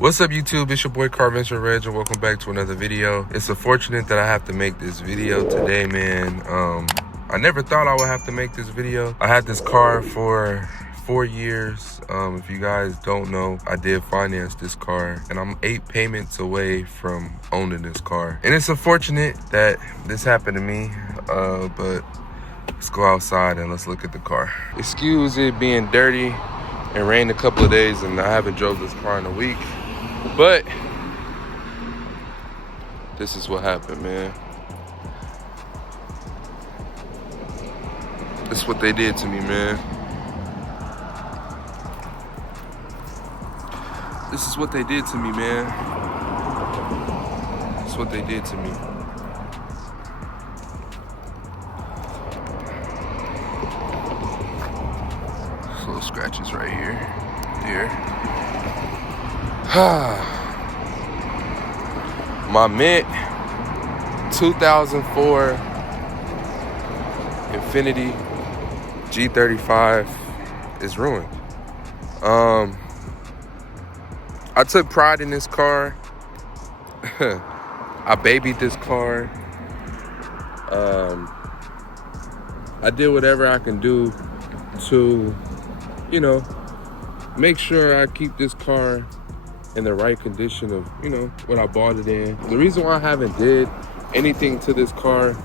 What's up, YouTube? It's your boy Carventure Reg, and welcome back to another video. It's unfortunate that I have to make this video today, man. I never thought I would have to make this video. I had this car for 4 years. If you guys don't know, I did finance this car, and I'm 8 payments away from owning this car. And it's unfortunate that this happened to me, but let's go outside and let's look at the car. Excuse it being dirty. It rained a couple of days, and I haven't drove this car in a week. But this is what happened, man. This is what they did to me, man. This is what they did to me, man. This is what they did to me. These little scratches right here. Here. My mint 2004 Infiniti G35 is ruined. I took pride in this car. I babied this car. I did whatever I can do to, make sure I keep this car in the right condition of, what I bought it in. The reason why I haven't did anything to this car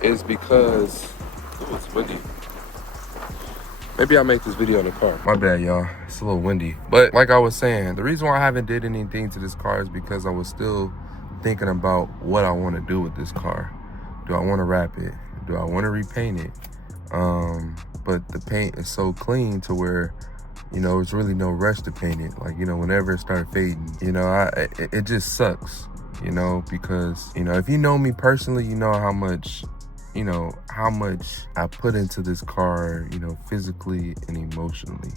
is because it's windy. Maybe I'll make this video in the car. My bad, y'all. It's a little windy. But like I was saying, the reason why I haven't did anything to this car is because I was still thinking about what I want to do with this car. Do I want to wrap it? Do I want to repaint it? But the paint is so clean to where it's really no rush to paint it. Like, whenever it started fading, it just sucks, because, if you know me personally, you know how much I put into this car, physically and emotionally.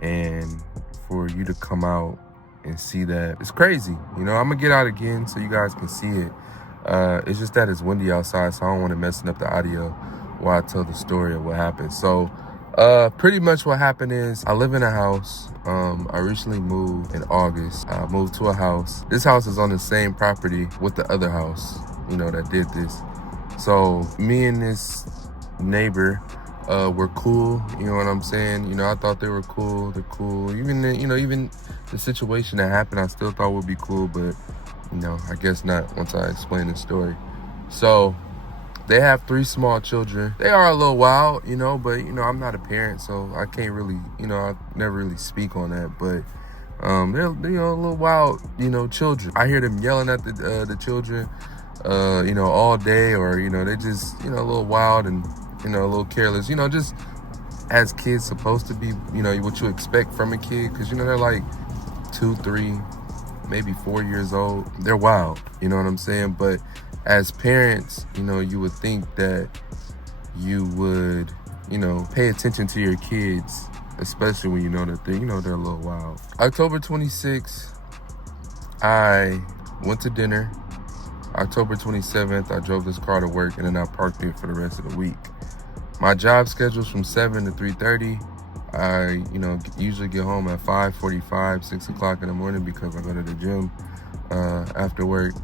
And for you to come out and see that, it's crazy. I'm gonna get out again so you guys can see it. It's just that it's windy outside, so I don't want to mess up the audio while I tell the story of what happened. So, pretty much what happened is I live in a house. I recently moved in August. I moved to a house. This house is on the same property with the other house, that did this. So me and this neighbor, were cool. You know what I'm saying? I thought they were cool. They're cool. Even even the situation that happened, I still thought would be cool, but I guess not once I explain the story. So they have 3 small children. They are a little wild, but I'm not a parent, so I can't really, I never really speak on that. But they're a little wild, children. I hear them yelling at the children, all day, or they just a little wild and a little careless. Just as kids supposed to be. What you expect from a kid, because they're like 2, 3, maybe 4 years old. They're wild. You know what I'm saying? But as parents, you would think that you would, pay attention to your kids, especially when you know that they're a little wild. October 26th, I went to dinner. October 27th, I drove this car to work, and then I parked it for the rest of the week. My job schedule's from 7 to 3:30. I, usually get home at 5:45, 6 o'clock in the morning because I go to the gym after work.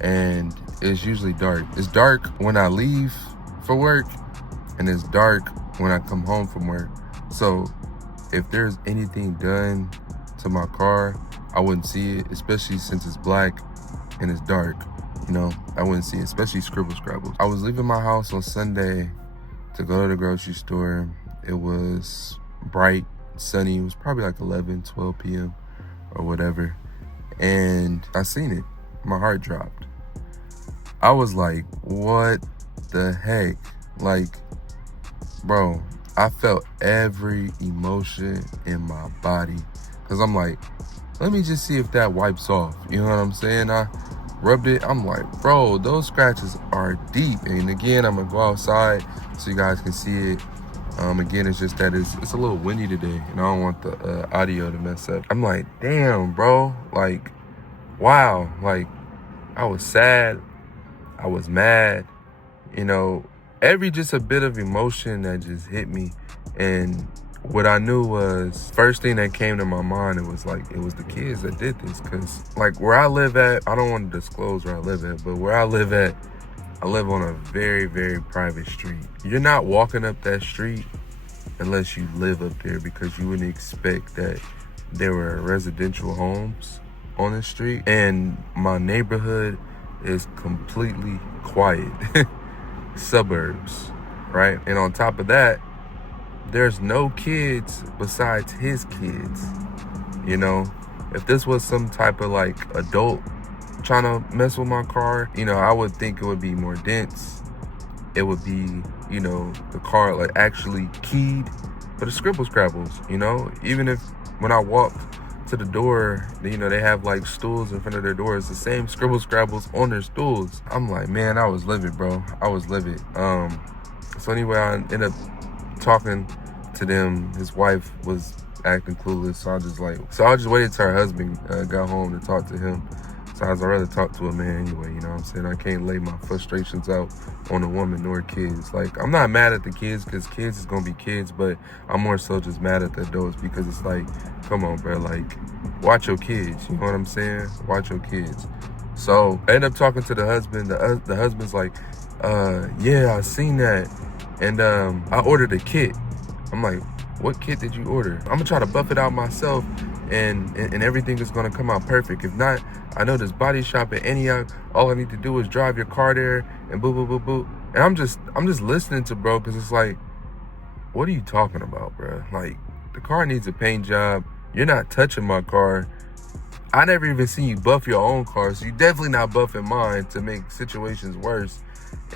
And it's usually dark. It's dark when I leave for work, and it's dark when I come home from work. So if there's anything done to my car, I wouldn't see it, especially since it's black and it's dark. I wouldn't see it, especially scrabbles. I was leaving my house on Sunday to go to the grocery store. It was bright, sunny. It was probably like 11, 12 p.m. or whatever. And I seen it. My heart dropped. I was like, what the heck? Like, bro, I felt every emotion in my body. Because I'm like, let me just see if that wipes off. You know what I'm saying? I rubbed it. I'm like, bro, those scratches are deep. And again, I'm going to go outside so you guys can see it. Again, it's just that it's a little windy today, and I don't want the audio to mess up. I'm like, damn, bro. Like, wow. Like, I was sad. I was mad. Every just a bit of emotion that just hit me. And what I knew was, first thing that came to my mind, it was the kids that did this. Because like where I live at, I don't want to disclose where I live at, but where I live at, I live on a very, very private street. You're not walking up that street unless you live up there, because you wouldn't expect that there were residential homes on the street. And my neighborhood is completely quiet. Suburbs, right? And on top of that, there's no kids besides his kids. You know, if this was some type of like adult trying to mess with my car, you know, I would think it would be more dense. It would be, you know, the car like actually keyed, but it's scribble scrabbles, you know? Even if when I walked to the door, you know, they have like stools in front of their doors, the same scribble scrabbles on their stools. I'm like, man, I was livid, bro. I was livid. So anyway, I ended up talking to them. His wife was acting clueless, so I just waited till her husband got home to talk to him. So I'd rather talk to a man anyway, you know what I'm saying? I can't lay my frustrations out on a woman nor kids. Like, I'm not mad at the kids, because kids is gonna be kids, but I'm more so just mad at the adults, because it's like, come on, bro, like, watch your kids, you know what I'm saying? Watch your kids. So I ended up talking to the husband. The husband's like, yeah, I seen that, and I ordered a kit. I'm like, what kit did you order? I'm gonna try to buff it out myself, and everything is gonna come out perfect. If not, I know this body shop at Antioch. All I need to do is drive your car there and boo, boo, boo, boo. And I'm just listening to bro, because it's like, what are you talking about, bro? Like, the car needs a paint job. You're not touching my car. I never even seen you buff your own car, so you're definitely not buffing mine to make situations worse.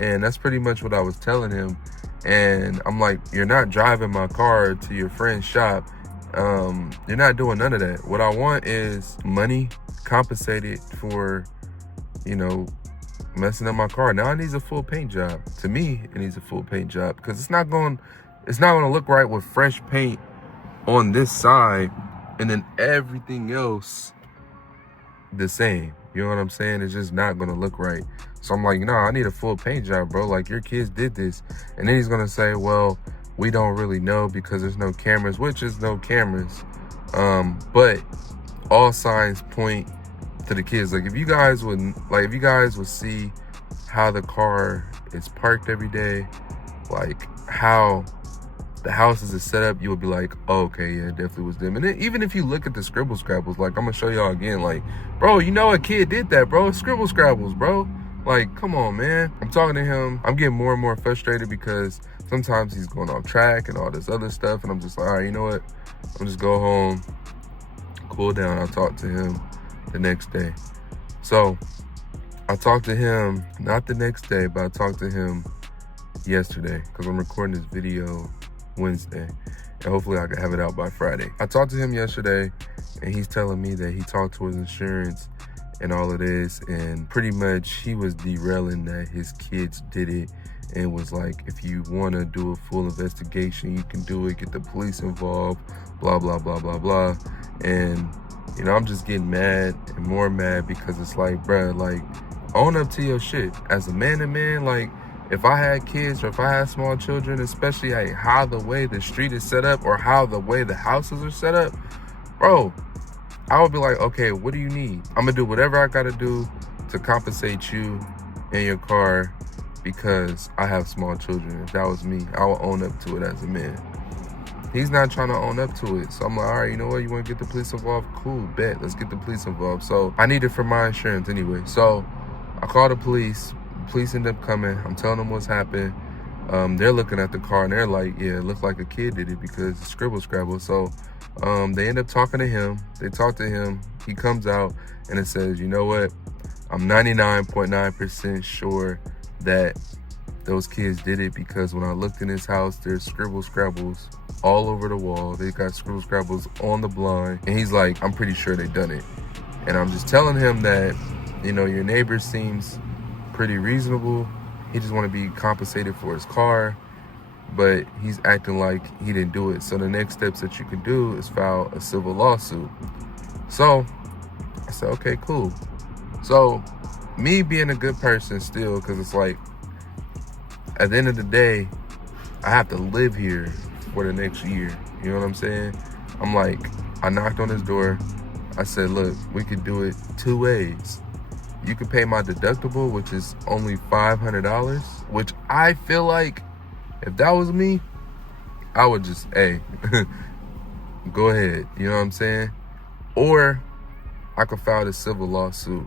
And that's pretty much what I was telling him. And I'm like, you're not driving my car to your friend's shop. You're not doing none of that. What I want is money compensated for, you know, messing up my car. Now it needs a full paint job. To me, it needs a full paint job, because it's not going to look right with fresh paint on this side and then everything else the same. You know what I'm saying? It's just not going to look right. So I'm like, I need a full paint job, bro. Like, your kids did this. And then he's going to say, well, we don't really know because there's no cameras, which is no cameras. But all signs point to the kids. Like, if you guys would see how the car is parked every day, like how the houses is set up, you would be like, oh, okay, yeah, it definitely was them. And then even if you look at the scribble scrabbles, like, I'm gonna show y'all again, like, bro, you know a kid did that, bro. Scribble scrabbles, bro. Like, come on, man. I'm talking to him. I'm getting more and more frustrated, because sometimes he's going off track and all this other stuff, and I'm just like, all right, you know what? I'm just go home, cool down. I'll talk to him the next day. So I talked to him, not the next day, but I talked to him yesterday, because I'm recording this video Wednesday, and hopefully I can have it out by Friday. I talked to him yesterday, and he's telling me that he talked to his insurance and all of this, and pretty much he was derailing that his kids did it, and was like, if you want to do a full investigation, you can do it, get the police involved, blah, blah, blah, blah, blah. And, you know, I'm just getting mad and more mad, because it's like, bruh, like, own up to your shit. As a man to man, like, if I had kids, or if I had small children, especially like how the way the street is set up, or how the way the houses are set up, bro, I would be like, okay, what do you need? I'm gonna do whatever I gotta do to compensate you and your car, because I have small children. If that was me, I would own up to it as a man. He's not trying to own up to it. So I'm like, all right, you know what? You want to get the police involved? Cool, bet. Let's get the police involved. So I need it for my insurance anyway. So I called the police. The police end up coming. I'm telling them what's happened. They're looking at the car, and they're like, yeah, it looked like a kid did it, because it's scribble scrabble. So they end up talking to him. They talk to him. He comes out, and it says, you know what? I'm 99.9% sure that those kids did it, because when I looked in his house, there's scribble scrabbles all over the wall. They got scribble scrabbles on the blind. And he's like, I'm pretty sure they done it. And I'm just telling him that, you know, your neighbor seems pretty reasonable. He just want to be compensated for his car, but he's acting like he didn't do it. So the next steps that you can do is file a civil lawsuit. So I said, okay, cool. So me being a good person still, because it's like, at the end of the day, I have to live here for the next year. You know what I'm saying? I'm like, I knocked on his door. I said, look, we could do it 2 ways. You could pay my deductible, which is only $500, which I feel like if that was me, I would just, hey, go ahead. You know what I'm saying? Or I could file a civil lawsuit.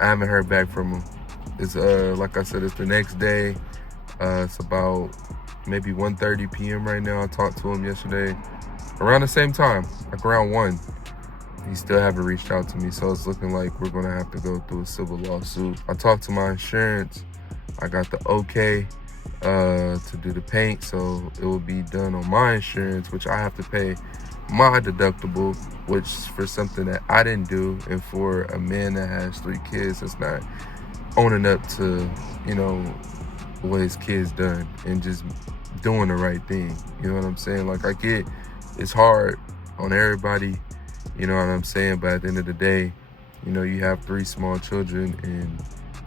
I haven't heard back from him. It's like I said, it's the next day. It's about maybe 1:30 p.m. right now. I talked to him yesterday around the same time, like around 1. He still haven't reached out to me, so it's looking like we're gonna have to go through a civil lawsuit. I talked to my insurance. I got the okay to do the paint, so it will be done on my insurance, which I have to pay my deductible, which for something that I didn't do, and for a man that has 3 kids that's not owning up to, you know, what his kids done and just doing the right thing. You know what I'm saying? Like, I get it's hard on everybody, you know what I'm saying? But at the end of the day, you know, you have 3 small children and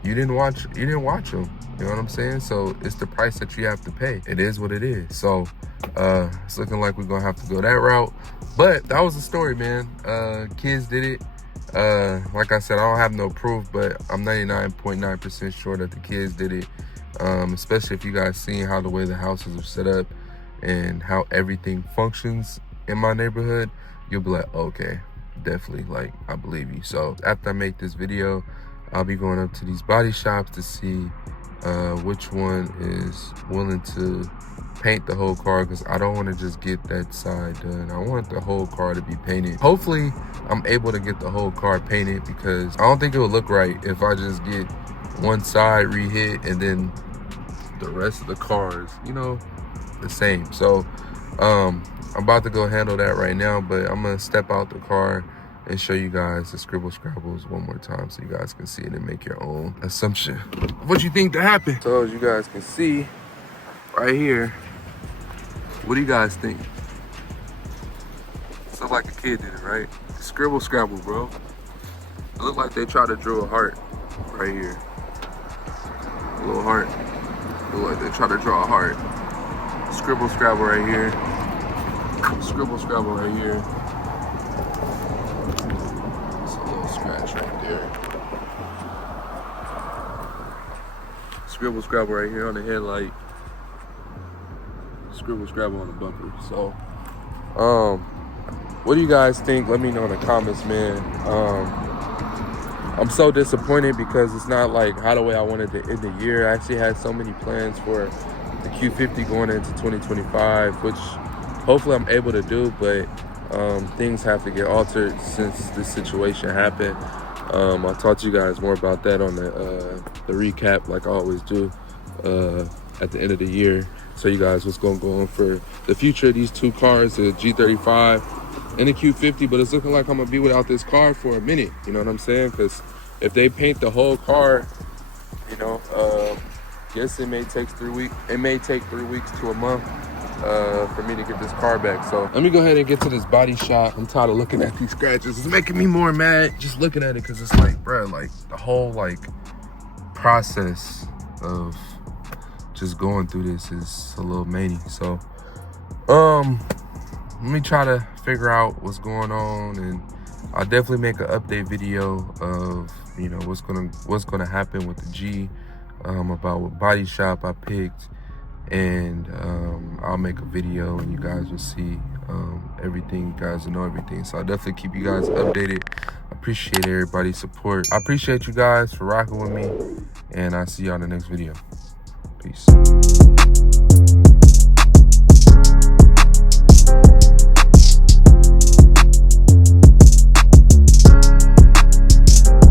you didn't watch them. You know what I'm saying? So it's the price that you have to pay. It is what it is. So it's looking like we're gonna have to go that route. But that was the story, man. Kids did it. Like I said, I don't have no proof, but I'm 99.9% sure that the kids did it. Especially if you guys seen how the way the houses are set up and how everything functions in my neighborhood, you'll be like, okay, definitely, like, I believe you. So after I make this video, I'll be going up to these body shops to see which one is willing to paint the whole car, because I don't want to just get that side done. I want the whole car to be painted. Hopefully I'm able to get the whole car painted, because I don't think it would look right if I just get one side re-hit and then the rest of the cars, you know, the same. So I'm about to go handle that right now, but I'm gonna step out the car and show you guys the scribble scrabbles one more time so you guys can see it and make your own assumption of what you think to happen. So as you guys can see right here, what do you guys think? It looked like a kid did it, right? Scribble scrabble, bro. It looked like they tried to draw a heart right here. A little heart. It looked like they tried to draw a heart. Scribble scrabble right here. Scribble scrabble right here. It's a little scratch right there. Scribble scrabble right here on the headlight. Scribble scrabble on the bumper. So, what do you guys think? Let me know in the comments, man. I'm so disappointed because it's not like how the way I wanted to end the year. I actually had so many plans for the Q50 going into 2025, which hopefully I'm able to do, but things have to get altered since this situation happened. I'll talk to you guys more about that on the recap, like I always do at the end of the year. So you guys, what's going to go on for the future of these 2 cars, the G35 and the Q50. But it's looking like I'm going to be without this car for a minute. You know what I'm saying? Because if they paint the whole car, you know, guess it may take 3 weeks. It may take 3 weeks to a month for me to get this car back. So let me go ahead and get to this body shop. I'm tired of looking at these scratches. It's making me more mad just looking at it, because it's like, bro, like the whole like process of just going through this is a little many. So let me try to figure out what's going on, and I'll definitely make an update video of, you know, what's gonna happen with the G, about what body shop I picked, and I'll make a video and you guys will see everything. You guys will know everything. So I'll definitely keep you guys updated. I appreciate everybody's support. I appreciate you guys for rocking with me, and I'll see y'all in the next video. Peace.